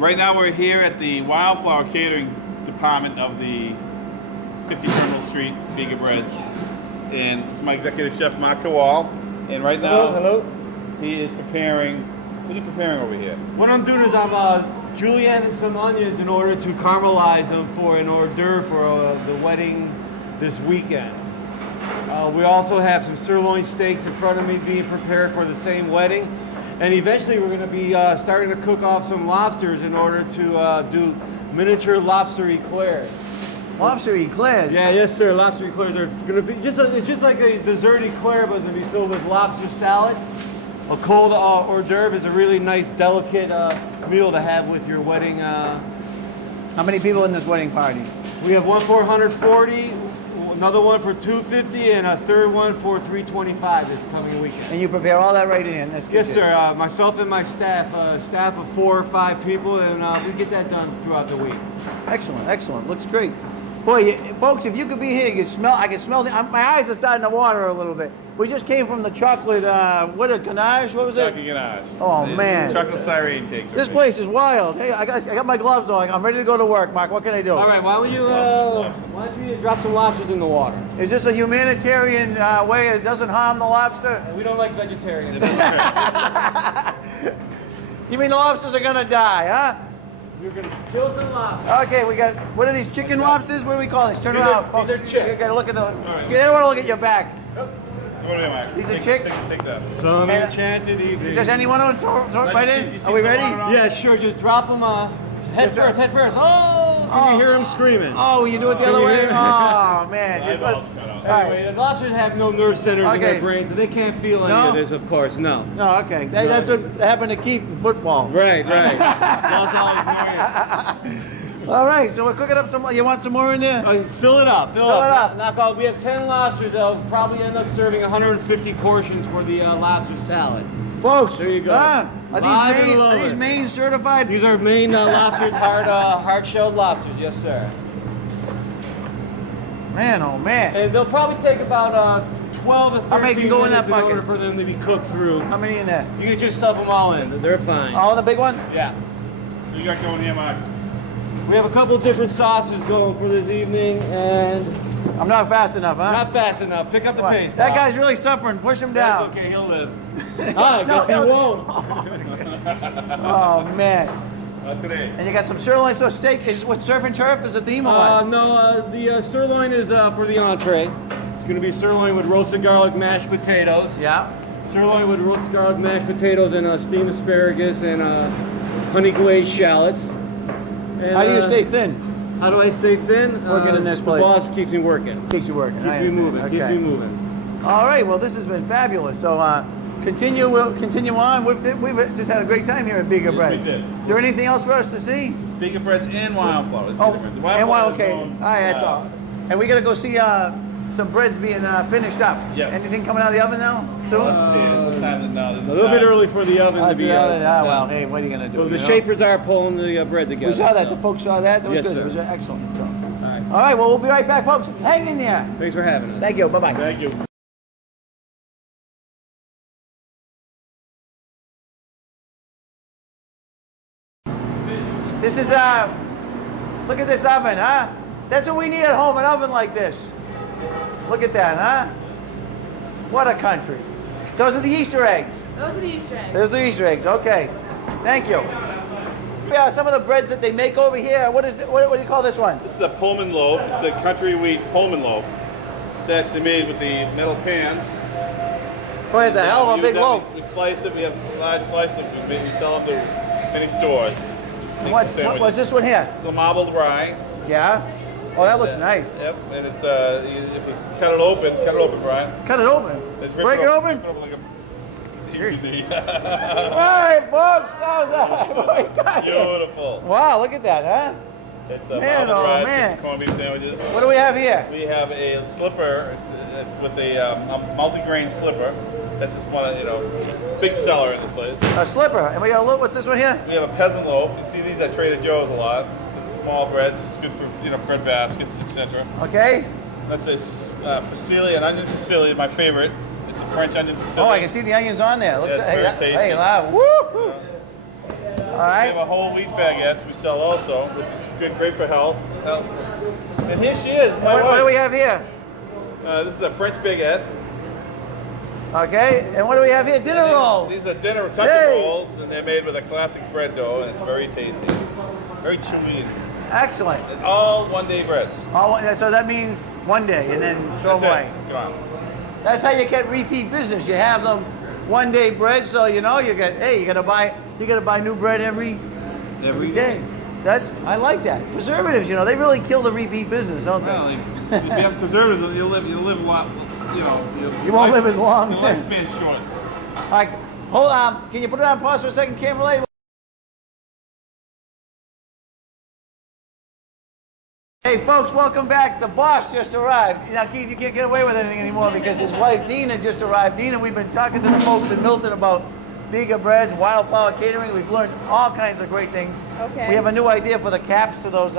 Right now we're here at the Wildflower Catering Department of the 50 Terminal Street BIGA Breads. And it's my executive chef, Mark Kowal. And right now, hello. He is preparing, what are you preparing over here? What I'm doing is I'm julienning some onions in order to caramelize them for an hors d'oeuvre for the wedding this weekend. We also have some sirloin steaks in front of me being prepared for the same wedding. And eventually we're going to be starting to cook off some lobsters in order to do miniature lobster eclairs. Lobster eclairs? Yeah, yes sir, lobster eclairs. They're going to be it's just like a dessert eclair, but it's going to be filled with lobster salad. A cold hors d'oeuvre is a really nice, delicate meal to have with your wedding. How many people in this wedding party? We have one for 140, another one for 250, and a third one for 325 this coming weekend. And you prepare all that right in? That's good. Yes, sir. Myself and my staff, staff of 4 or 5 people, and we get that done throughout the week. Excellent, excellent. Looks great. Boy, folks, if you could be here, you could smell. I can smell. My eyes are starting to water a little bit. We just came from the chocolate. What a ganache? What was it? Chocolate ganache. Oh man. Chocolate sirene cakes. This place is wild. Hey, I got my gloves on. I'm ready to go to work, Mark. What can I do? All right. Why don't you drop some lobsters in the water? Is this a humanitarian way? It doesn't harm the lobster? We don't like vegetarians. You mean the lobsters are gonna die, huh? We're gonna kill some lobsters. Okay, we got. What are these chicken lobsters? What do we call these? Turn around, folks. These are chicks. You gotta look at the. right. They don't want to look at your back. These are chicks? Take that. Some enchanted evening. Just anyone on throw it right in? Are we ready? Yeah, sure. Just drop them head first, head first. Oh! Can you hear them screaming? Oh, you do it the other way? Oh, man. Anyway, the lobsters have no nerve centers in their brain, so they can't feel any of this, of course. No. No, okay. That's what happened to keep in football. Right, right. That's always all right, so we're cooking up some. You want some more in there? Fill it up. Fill it up. Knock off. We have 10 lobsters. They'll probably end up serving 150 portions for the lobster salad. Folks, there you go. Are these Maine certified? These are Maine lobsters, hard-shelled lobsters. Yes, sir. Man, oh man. And they'll probably take about 12 to 13 How many can go in that bucket? order for them to be cooked through. How many in there? You can just stuff them all in. They're fine. All the big one? Yeah. What you got going here, Mike? We have a couple different sauces going for this evening, and I'm not fast enough, huh? Not fast enough. Pick up the pace. That guy's really suffering. Push him down. That's okay. He'll live. I guess he won't. Oh man. Not today. And you got some sirloin. So steak is what, surf and turf is a theme or what? No, the sirloin is for the entree. It's going to be sirloin with roasted garlic mashed potatoes. Yeah. Sirloin with roasted garlic mashed potatoes and steamed asparagus and honey glazed shallots. And, how do you stay thin? How do I stay thin? Working in this place. The boss keeps me working. Keeps you working. Keeps me moving. Okay. Keeps me moving. All right. Well, this has been fabulous. So we'll continue on. We've just had a great time here at BIGA Breads. We did. Is there anything else for us to see? BIGA Breads and Wildflower. Okay. All right, that's all. And we got to go see some breads being finished up. Yes. Anything coming out of the oven now? Soon? Let's see. What time is it now? A little bit early for the oven to be well, hey, what are you going to do? Well, the shapers are pulling the bread together. We saw that. The folks saw that. That was Yes, good. sir. It was excellent. So. All All right. Well, we'll be right back, folks. Hang in there. Thanks for having us. Thank you. Bye-bye. Thank you. This is, look at this oven, huh? That's what we need at home, an oven like this. Look at that, huh? What a country. Those are the Easter eggs. Those are the Easter eggs. Those are the Easter eggs, okay. Thank you. Yeah, some of the breads that they make over here. What do you call this one? This is a Pullman loaf. It's a country wheat Pullman loaf. It's actually made with the metal pans. Boy, it's a hell of a big loaf. We slice it. We have a large slice of it. We sell them to many stores. What's this one here? It's a marbled rye. Yeah? Oh, that looks nice. Yep, and it's if you cut it open, Brian. Cut it open? Break it open? Like a All right, folks. How's that? Beautiful. Wow, look at that, huh? It's Man, marbled oh, rye man. corned beef sandwiches. What do we have here? We have a slipper with a multi-grain slipper. That's just one, big seller in this place. A slipper. And we got a little, what's this one here? We have a peasant loaf. You see these at Trader Joe's a lot. It's small breads. It's good for, bread baskets, etc. Okay. That's a fusilli, an onion fusilli, my favorite. It's a French onion fusilli. Oh, I can see the onions on there. Looks Yeah, it's very tasty. Hey, loud. Woo! right. We have a whole wheat baguettes we sell also, which is good, great for health. And here she is, my What do we wife. have here? This is a French baguette. Okay, and what do we have here? Dinner rolls. These are dinner tucker Hey. rolls, and they're made with a classic bread dough, and it's very tasty, very chewy. Excellent. And all one-day breads. So that means one day and then throw That's them away. it. Come on. That's how you get repeat business. You have them one day bread, so you know you get. Hey, you gotta buy new bread every day. I like that. Preservatives, you know, they really kill the repeat business, don't they? Well, if you have preservatives, you'll live a lot. You know, You won't live as long. Your lifespan's short. All right, hold on. Can you put it on pause for a second, camera lady? Hey folks, welcome back. The boss just arrived. Now Keith, you can't get away with anything anymore because his wife Dina just arrived. Dina, we've been talking to the folks in Milton about BIGA breads, Wildflower Catering. We've learned all kinds of great things. Okay. We have a new idea for the caps to those.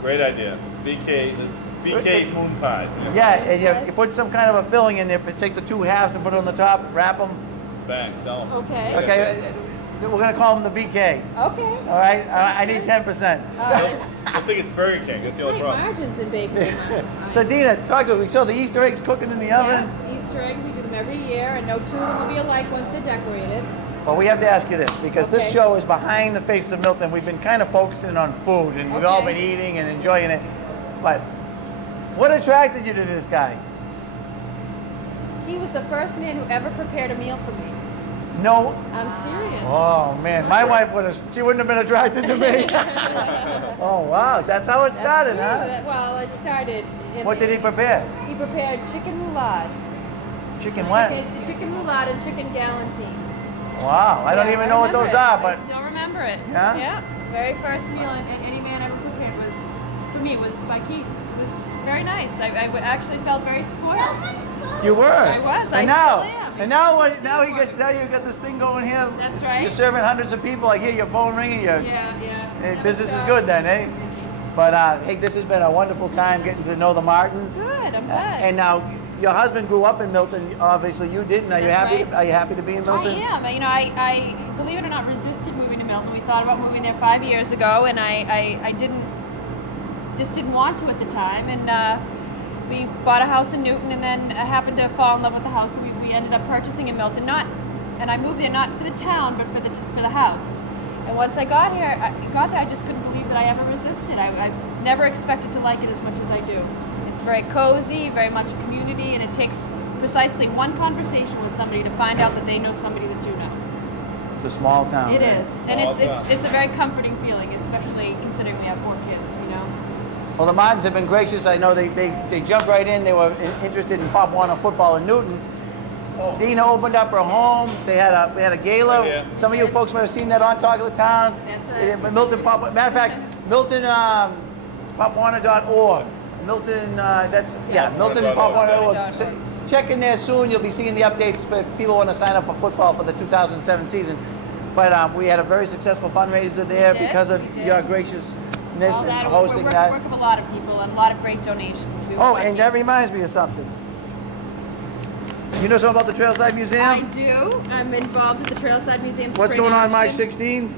Great idea. BK's moon pie. Yeah, and you put some kind of a filling in there. Take the two halves and put it on the top. Wrap them. Bang, sell them. Okay. Okay, we're gonna call them the BK. Okay. All right, I need 10%. I think it's Burger King. That's the only Tight problem. margins in bakery. So Dina, talk to us. We saw the Easter eggs cooking in the oven. Yeah, Easter eggs, we do them every year, and no two of them will be alike once they're decorated. Well, we have to ask you this because this Okay. show is behind the face of Milton. We've been kind of focusing on food, and we've all Okay. been eating and enjoying it. But what attracted you to this guy? He was the first man who ever prepared a meal for me. No. I'm serious. Oh man, my wife she wouldn't have been attracted to me. Oh wow, that's how it That's started, true. huh? Well, it started. What did he prepare? He prepared chicken roulade. Chicken what? Chicken roulade and chicken galantine. Wow, I don't even know what remember those it. are, but I still remember it. Yeah? Yeah. Very first meal and any man ever prepared was, for me, was by Keith. It was very nice. I actually felt very spoiled. you were. I was. And I now, still am. and now what? Now you got this thing going here. That's right. You're serving hundreds of people. I hear your phone ringing. Yeah. Hey, Never business is stopped. good then, eh? But hey, this has been a wonderful time getting to know the Martins. Good. I'm glad. And now, your husband grew up in Milton. Obviously, you didn't. Are you That's happy? right. Are you happy to be in Milton? I am. You know, I believe it or not, resisted moving to Milton. We thought about moving there 5 years ago, and I didn't want to at the time. And we bought a house in Newton, and then I happened to fall in love with the house that we ended up purchasing in Milton. And I moved there not for the town, but for the house. And once I got there, I just couldn't believe that I ever resisted. I never expected to like it as much as I do. It's very cozy, very much a community, and it takes precisely one conversation with somebody to find out that they know somebody that you know. It's a small town. It is, and Small town. it's a very comforting feeling, especially considering we have 4 kids. You know. Well, the Martins have been gracious. I know they jumped right in. They were interested in Pop Warner football in Newton. Dina opened up her home. We had a gala. Right here. Some of you folks might have seen that on Talk of the Town. That's right. Milton Pop. Matter of fact, Milton popwarner.org. Milton. Milton popwarner.org. So check in there soon. You'll be seeing the updates for if people want to sign up for football for the 2007 season. But we had a very successful fundraiser there We did, because of we did. your graciousness All and that hosting work that. with a lot of people and a lot of great donations. We were Oh, lucky. and that reminds me of something. You know something about the Trailside Museum? I do. I'm involved with the Trailside Museum. What's Spring going on March Action. 16th?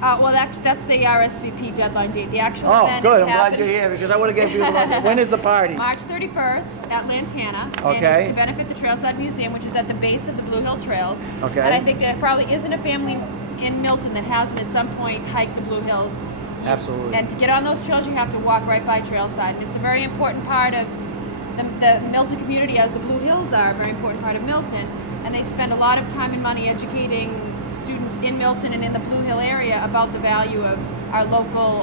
Well, that's the RSVP deadline date. The actual Oh, event good. is I'm glad happening you're here because I would have given people. When is the party? March 31st at Lantana. Okay. And it's to benefit the Trailside Museum, which is at the base of the Blue Hill Trails. Okay. And I think there probably isn't a family in Milton that hasn't at some point hiked the Blue Hills. Absolutely. And to get on those trails, you have to walk right by Trailside. And it's a very important part of the Milton community, as the Blue Hills are a very important part of Milton. And they spend a lot of time and money educating students in Milton and in the Blue Hill area about the value of our local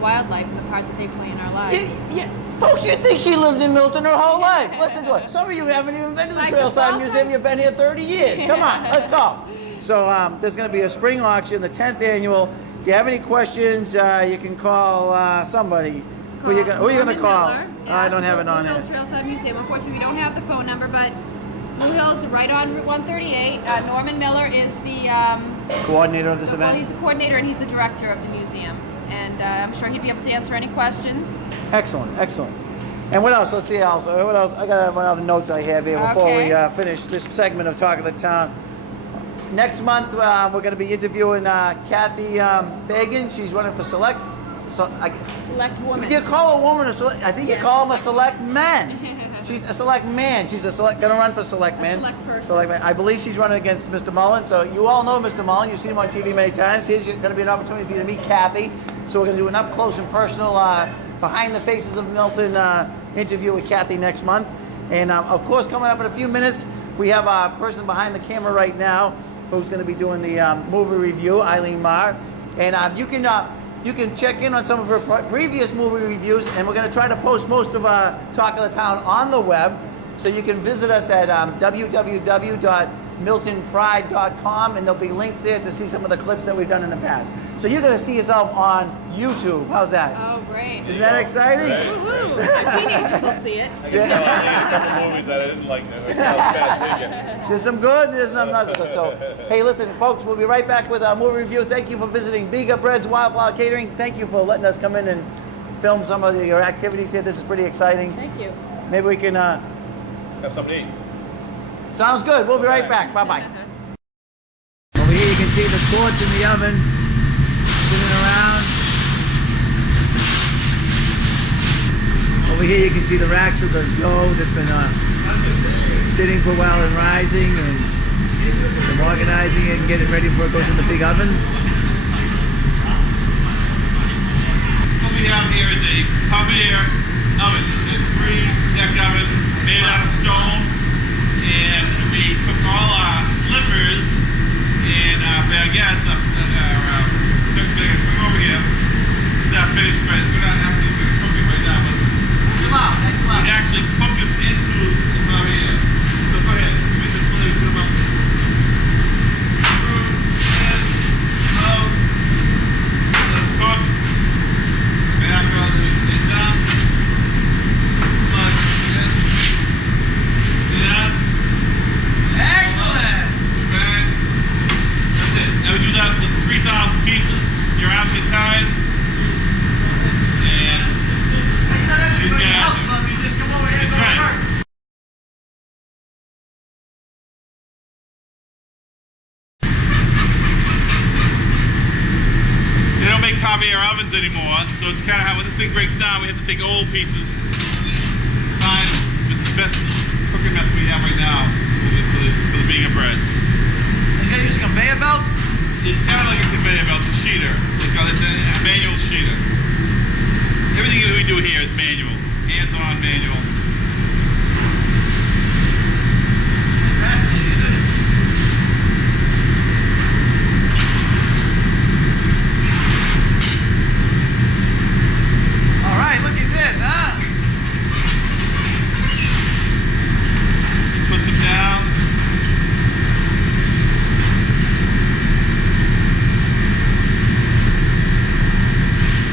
wildlife and the part that they play in our lives. Yeah, folks, you'd think she lived in Milton her whole life. Listen to it. Some of you haven't even been to the Like Trailside the Museum. You've been here 30 years. Come on, let's go. So there's going to be a spring auction, the 10th annual. If you have any questions, you can call somebody. Who are you going to call? Miller. I don't have it on Blue there. Hill Trailside Museum. Unfortunately, we don't have the phone number, but Blue Hill's right on Route 138. Norman Miller is the Coordinator of this well, event? he's the coordinator and he's the director of the museum. And I'm sure he'd be able to answer any questions. Excellent, excellent. And what else? Let's see else. What else? I got one other notes I have here before we Okay. finish this segment of Talk of the Town. next month we're going to be interviewing Kathy Fagan. She's running for select. Select woman. You call a woman a select? I think you call him a select man. She's a select man. She's going to run for select man. Select person. Select man. I believe she's running against Mr. Mullen. So you all know Mr. Mullen. You've seen him on TV many times. Here's going to be an opportunity for you to meet Kathy. So we're going to do an up close and personal, behind the faces of Milton interview with Kathy next month. And of course, coming up in a few minutes, we have a person behind the camera right now who's going to be doing the movie review, Eileen Marr. And you can check in on some of her previous movie reviews, and we're going to try to post most of our Talk of the Town on the web. So you can visit us at www.miltonpride.com, and there'll be links there to see some of the clips that we've done in the past. So you're going to see yourself on YouTube. How's that? Oh, great. Isn't that exciting? Woo-hoo. My teenagers will see it. I can tell I ate a couple movies that I didn't like. There's some good, there's some not so good. So, hey, listen, folks, we'll be right back with our movie review. Thank you for visiting BIGA Breads Wildflower Catering. Thank you for letting us come in and film some of your activities here. This is pretty exciting. Thank you. Maybe we can... Have something to eat. Sounds good. We'll be right back. Bye-bye. Over here you can see the torch in the oven spinning around. Over here you can see the racks of the dough that's been sitting for a while and rising, and I'm organizing it and getting ready before it goes in the big ovens. What we have here is a Javier oven. It's a 3-deck oven made out of stone, and we cook all our slippers and our baguettes, certain baguettes. Come over here. This is our finished bread. We're not actually going to cook it right now, but Nice and loud, nice and loud. we actually cook them into the Javier. So go ahead. Give me this plate. Put them up. Through and out. Let them cook. Back on and down. Slide in. Down. Excellent! Back. That's it. Now we do that with 3,000 pieces. You're out your time. And You don't have to do any Yeah. help, love. You just come over here and That's go to right. work. they don't make Javier ovens anymore, so it's kind of how when this thing breaks down, we have to take old pieces. Find it's the best cooking method we have right now for the BIGA breads. Is that using a conveyor belt? It's kind of like a conveyor belt. It's a sheeter. It's a manual sheeter. Everything that we do here is manual, hands-on manual. It's fascinating, isn't it? All right, look at this, huh? Puts them down.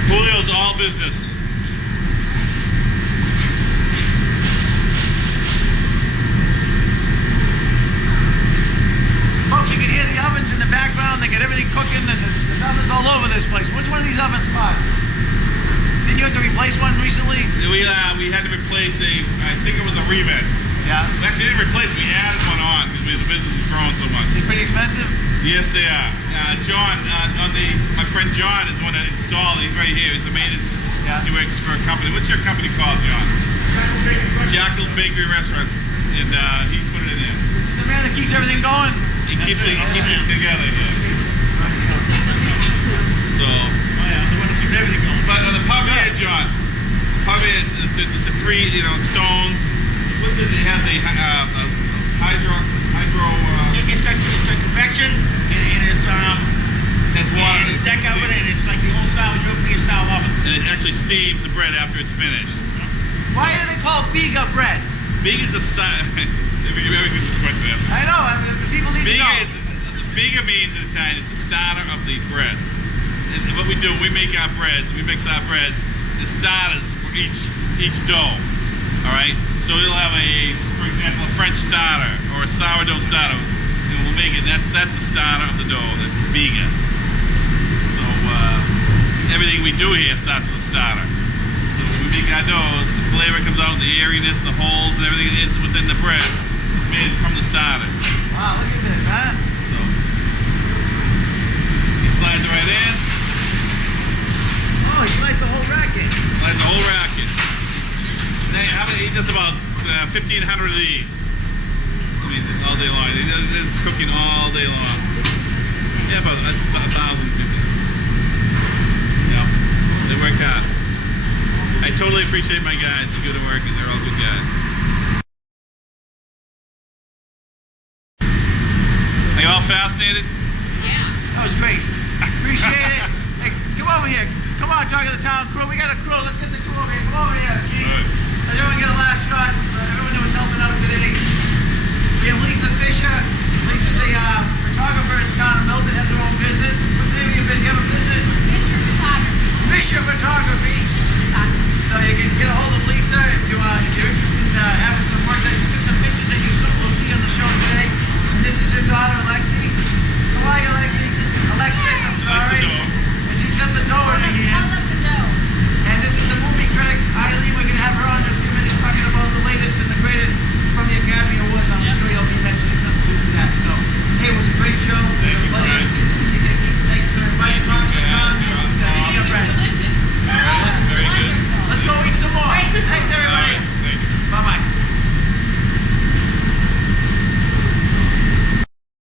Julio's all business. Folks, you can hear the ovens in the background. They got everything cooking, and there's ovens all over this place. Which one of these ovens cost? Didn't you have to replace one recently? We had to replace I think it was a Revent. Yeah. We actually didn't replace it, we added one on because the business is growing so much. They're pretty expensive? Yes, they are. John, my friend John is the one that installed. He's right here. He's a maintenance. Yeah. He works for a company. What's your company called, John? Jackal Bakery Restaurants. And he put it in there. This is the man that keeps everything going? He keeps it together here. So. Oh yeah, the one that keeps everything going. But the Javier, John. Javier is it's a free, stones. What's it? It has a hydro. It's got convection and it's Has water. and it's deck oven and it's like the old style European style oven. And it actually steams the bread after it's finished. Why are they called BIGA breads? BIGA is a sign. We always get this question after. I know, people need to know. BIGA means in Italian, it's the starter of the bread. And what we do, we make our breads, we mix our breads, the starters for each dough. All right? So it'll have for example, a French starter or a sourdough starter. And we'll make it, that's the starter of the dough. That's BIGA. So everything we do here starts with a starter. So when we make our doughs, the flavor comes out, the airiness, the holes, and everything within the bread is made from the starters. Wow, look at this, huh? So Slides it right in. Oh, he slides the whole racket. Slides the whole racket. Now, he does about 1,500 of these. I mean, all day long. It's cooking all day long. Yeah, about 1,000 people. Yeah, they work hard. I totally appreciate my guys. They do the work, and they're all good guys. Are you all fascinated? That was great. Appreciate it. Hey, come over here. Come on, talk to the town crew. We got a crew. Let's get the crew over here. Come over here, Keith. All right. Let everyone get a last shot. Everyone that was helping out today. We have Lisa Fisher. Lisa's a photographer in the town of Milton. Has her own business. What's the name of your business? You have a business? Fisher Photography. Fisher Photography. So you can get a hold of Lisa if you're interested in having some work done. She took some pictures that you will see on the show today. And this is your daughter, Alexi. How are you, Alexi? Alexis, I'm sorry.